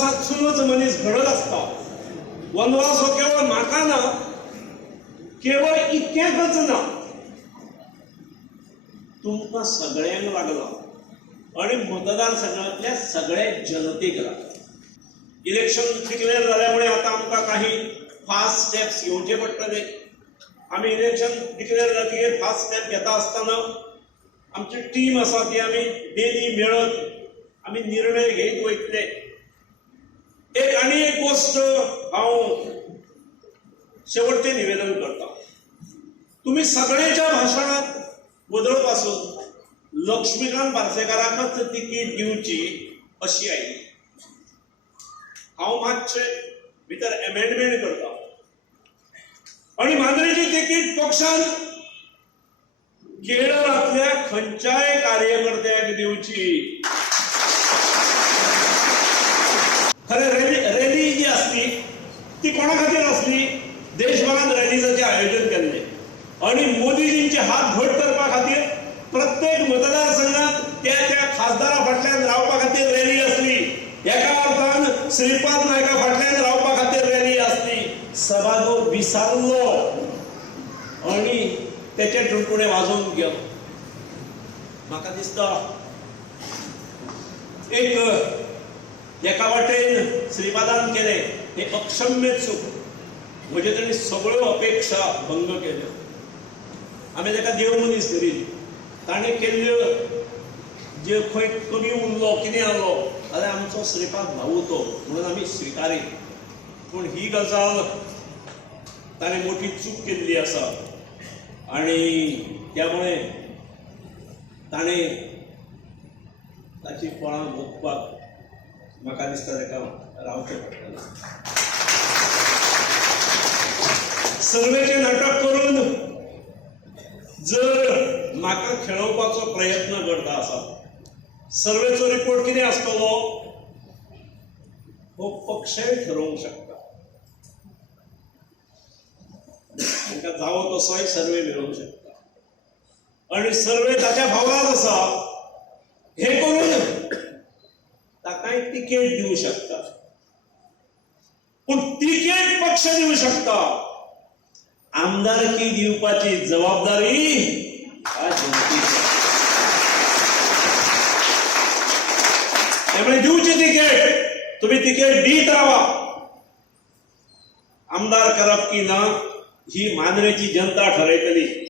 वनवासातूनच मनीस घडत असता. वनवास हो केवळ म्हाका ना, केवळ इतकेच ना, तुमकां सगळ्यांक लागला आणि मतदारसंघातल्या सगळ्या जनतेक लागला. इलेक्शन डिक्लेअर झाल्यामुळे आता आमकां काही फास्ट स्टेप्स घेवचे पडटले. आम्ही इलेक्शन डिक्लेअर जातकीर फास्ट स्टेप घेता आसतना आमची टीम आसा ती आमी डेली मेळत आमी निर्णय घेत वयतले. आनी एक गोष्ट हांव शेवटचे निवेदन करता. तुम्ही सगळ्यांच्या भाशणात बदल पासून लक्ष्मीकांत पार्सेकाराकच तिकीट दिवची अशी आयली. हांव मातशे भितर अमेंडमेंट करता आणि मांद्रेची तिकीट पक्षान केरळातल्या खंयच्याय कार्यकर्त्याक दिवची. खरे रॅली जी असली ती कोणा खातीर असली? देशभरात रॅलीजांचे आयोजन केल्ले आणि मोदीजींचे हात घट करपा खातीर प्रत्येक मतदारसंघात त्या खासदारा फाटल्यान रावपा खातीर रॅली असली. एका अर्थान श्रीपाद नायका फाटल्यान रावपा खातीर रॅली असली. सभागृह विसारलो आणि त्याचे टुणटुणे वाजोवन गेलो. म्हाका दिसता एका वाटेन श्रीपादान केले हे अक्षम्य चूक. म्हणजे ताणी सगळ्यो अपेक्षा भंग केल्यो. आमी ताका देव मनीस धरिली. ताणें केल्ल्यो जे खंय कमी उरलो कितें आसलो जाल्यार आमचो श्रीपाद भाऊ तो म्हणून आमी स्विकारी. पूण ही गजाल ताणें मोठी चूक केल्ली आसा आणि त्यामुळे ताणें ताची फळां भोगपाक म्हाका दिसता ताका रावचें पडटलें. सर्वेचे नाटक करून जर म्हाका खेळोवपाचो प्रयत्न करता आसा, सर्वेचो रिपोर्ट कितें आसतलो हो पक्षय ठरोवंक शकता. तांकां जावो तसोय सर्वे मेळोवंक शकता आणि सर्वे ताच्या फावरार आसा हे करून ताकाय तिकेट दिवं शकता. पूण तिकेट पक्ष दिवं शकता. आमदारकी दिवपाची जबाबदारी जनतेची. त्यामुळे दिवची तिकेट. तुम्ही तिकेट दीत राहा. आमदार करप की ना ही मांद्रेची जनता ठरयतली.